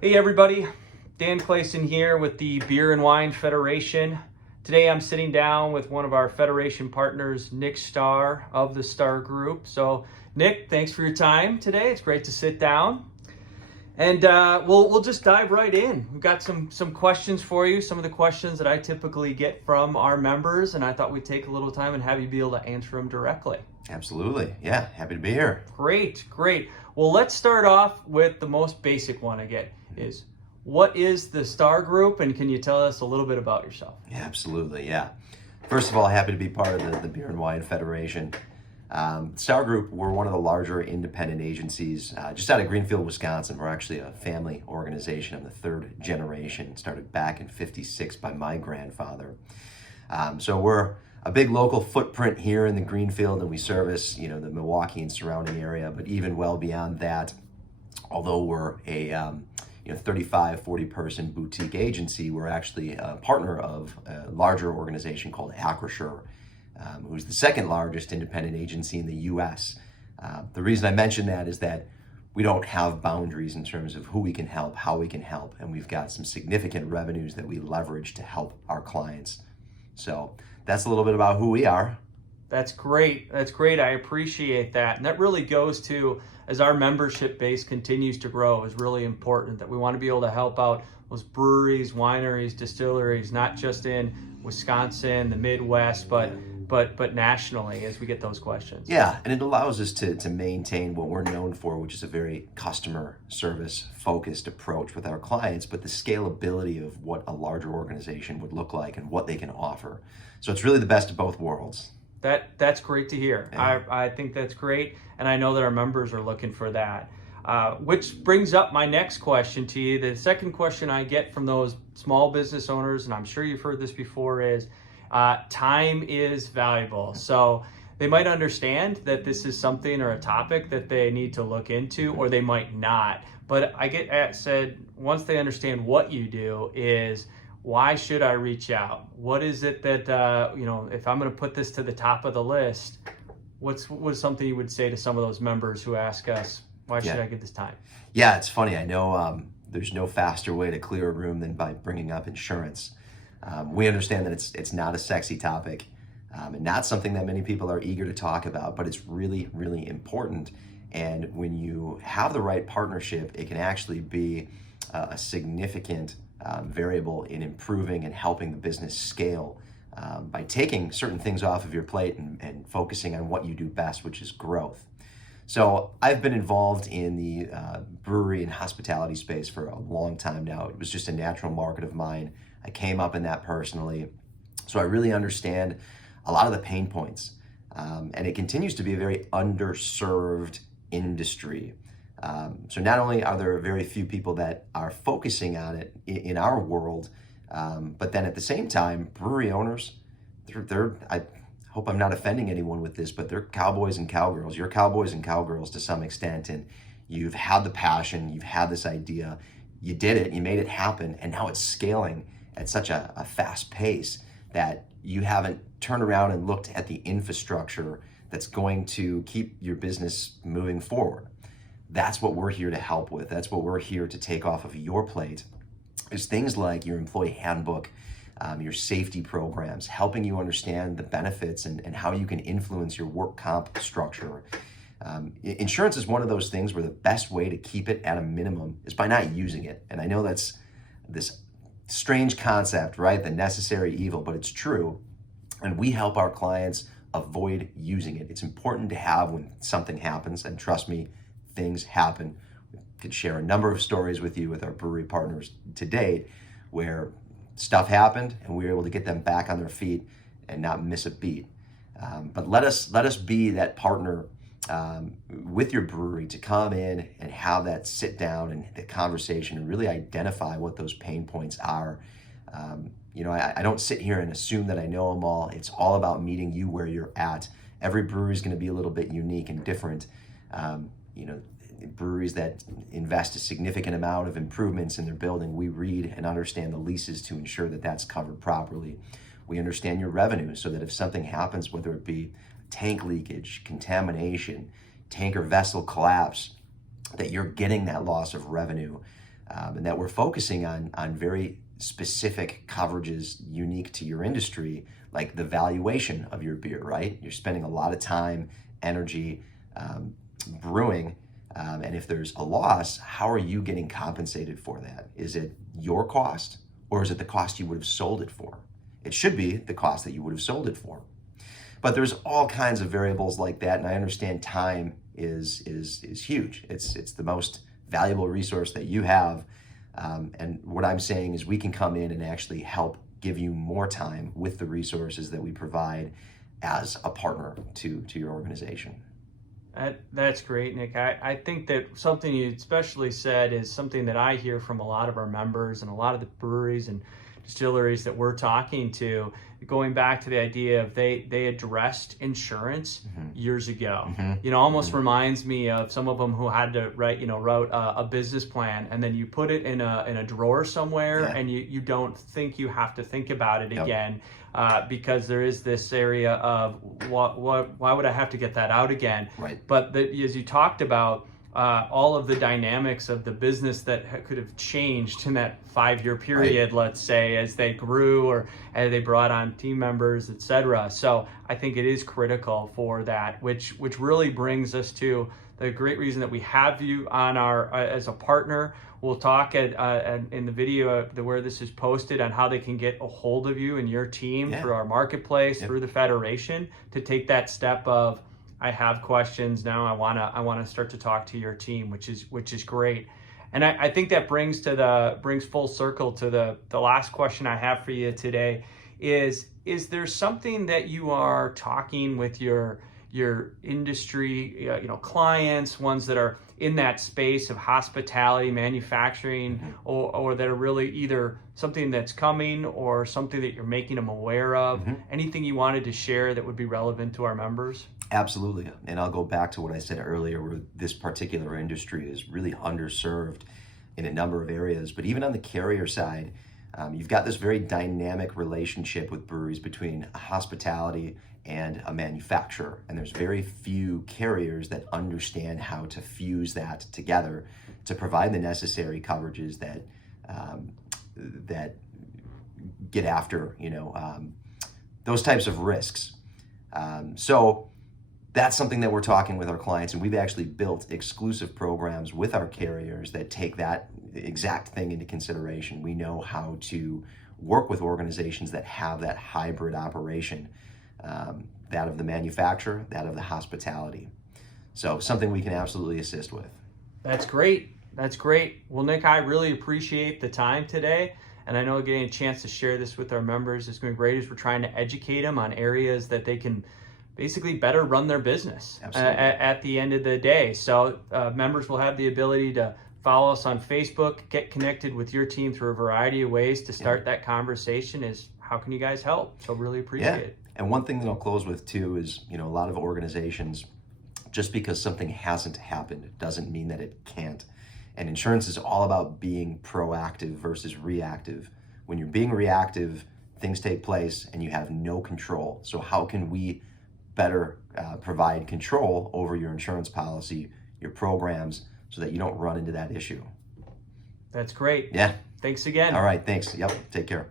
Hey everybody, Dan Clayson here with the Beer and Wine Federation. Today I'm sitting down with one of our Federation partners, Nick Starr of the Starr Group. So Nick, thanks for your time today. It's great to sit down. And we'll just dive right in. We've got some questions for you, some of the questions that I typically get from our members, and I thought we'd take a little time and have you be able to answer them directly. Absolutely. Yeah, happy to be here. Great. Well, let's start off with the most basic one I get is, what is the Starr Group, and can you tell us a little bit about yourself? Yeah, absolutely. Yeah. First of all, happy to be part of the Beer and Wine Federation. Starr Group, we're one of the larger independent agencies just out of Greenfield, Wisconsin. We're actually a family organization. I'm the third generation, started back in '56 by my grandfather. So we're a big local footprint here in the Greenfield, and we service, the Milwaukee and surrounding area, but even well beyond that, although we're a 35, 40 person boutique agency, we're actually a partner of a larger organization called Acrisure, who's the second largest independent agency in the US. The reason I mention that is that we don't have boundaries in terms of who we can help, how we can help, and we've got some significant revenues that we leverage to help our clients. So that's a little bit about who we are. That's great. I appreciate that. And that really goes to, as our membership base continues to grow, is really important that we want to be able to help out those breweries, wineries, distilleries, not just in Wisconsin, the Midwest, but nationally as we get those questions. Yeah, and it allows us to maintain what we're known for, which is a very customer service focused approach with our clients, but the scalability of what a larger organization would look like and what they can offer. So it's really the best of both worlds. That's great to hear. Yeah. I think that's great, and I know that our members are looking for that. Which brings up my next question to you. The second question I get from those small business owners, and I'm sure you've heard this before, is time is valuable. So they might understand that this is something or a topic that they need to look into, or they might not. But I get said, once they understand what you do, is why should I reach out? What is it that, if I'm going to put this to the top of the list, what's something you would say to some of those members who ask us, why should I give this time? Yeah, it's funny. I know there's no faster way to clear a room than by bringing up insurance. We understand that it's not a sexy topic and not something that many people are eager to talk about, but it's really, really important. And when you have the right partnership, it can actually be a significant variable in improving and helping the business scale by taking certain things off of your plate and focusing on what you do best, which is growth. So I've been involved in the brewery and hospitality space for a long time now. It was just a natural market of mine. I came up in that personally. So I really understand a lot of the pain points. And it continues to be a very underserved industry. So not only are there very few people that are focusing on it in our world, but then at the same time, brewery owners, I hope I'm not offending anyone with this, but they're cowboys and cowgirls. You're cowboys and cowgirls to some extent, and you've had the passion, you've had this idea, you did it, you made it happen, and now it's scaling at such a fast pace that you haven't turned around and looked at the infrastructure that's going to keep your business moving forward. That's what we're here to help with. That's what we're here to take off of your plate, is things like your employee handbook, your safety programs, helping you understand the benefits and how you can influence your work comp structure. Insurance is one of those things where the best way to keep it at a minimum is by not using it. And I know that's this strange concept, right? The necessary evil, but it's true. And we help our clients avoid using it. It's important to have when something happens, and trust me, things happen. We could share a number of stories with you with our brewery partners to date where stuff happened and we were able to get them back on their feet and not miss a beat. But let us be that partner with your brewery to come in and have that sit down and the conversation and really identify what those pain points are. I don't sit here and assume that I know them all. It's all about meeting you where you're at. Every brewery is going to be a little bit unique and different. Breweries that invest a significant amount of improvements in their building, we read and understand the leases to ensure that that's covered properly. We understand your revenue so that if something happens, whether it be tank leakage, contamination, tank or vessel collapse, that you're getting that loss of revenue. and that we're focusing on very specific coverages unique to your industry, like the valuation of your beer, right? You're spending a lot of time, energy, brewing, and if there's a loss, how are you getting compensated for that? Is it your cost, or is it the cost you would have sold it for? It should be the cost that you would have sold it for. But there's all kinds of variables like that, and I understand time is huge. It's the most valuable resource that you have, and what I'm saying is we can come in and actually help give you more time with the resources that we provide as a partner to your organization. That's great, Nick. I think that something you especially said is something that I hear from a lot of our members and a lot of the breweries and distilleries that we're talking to, going back to the idea of they addressed insurance years ago. Almost reminds me of some of them who had to wrote a business plan, and then you put it in a drawer somewhere, and you don't think you have to think about it again, because there is this area of why would I have to get that out again? Right. But as you talked about, all of the dynamics of the business that could have changed in that 5-year period, let's say, as they grew or as they brought on team members, etc. So I think it is critical for that, which really brings us to the great reason that we have you on our as a partner. We'll talk in the video where this is posted on how they can get a hold of you and your team through our marketplace, through the Federation, to take that step of, I have questions now. I wanna start to talk to your team, which is great. And I think that brings full circle to the last question I have for you today. Is there something that you are talking with your industry, clients, ones that are in that space of hospitality, manufacturing, or that are really either something that's coming or something that you're making them aware of? Anything you wanted to share that would be relevant to our members? Absolutely. And I'll go back to what I said earlier, where this particular industry is really underserved in a number of areas. But even on the carrier side, you've got this very dynamic relationship with breweries between a hospitality and a manufacturer. And there's very few carriers that understand how to fuse that together to provide the necessary coverages that get after, those types of risks. So that's something that we're talking with our clients, and we've actually built exclusive programs with our carriers that take that exact thing into consideration. We know how to work with organizations that have that hybrid operation, that of the manufacturer, that of the hospitality. So something we can absolutely assist with. That's great. That's great. Well, Nick, I really appreciate the time today. And I know getting a chance to share this with our members is going to be great as we're trying to educate them on areas that they can basically better run their business at the end of the day. So members will have the ability to follow us on Facebook, get connected with your team through a variety of ways to start that conversation is, how can you guys help? So really appreciate it. And one thing that I'll close with too is, a lot of organizations, just because something hasn't happened doesn't mean that it can't. And insurance is all about being proactive versus reactive. When you're being reactive, things take place and you have no control. So how can we better provide control over your insurance policy, your programs, so that you don't run into that issue? That's great. Yeah. Thanks again. All right, thanks. Yep, take care.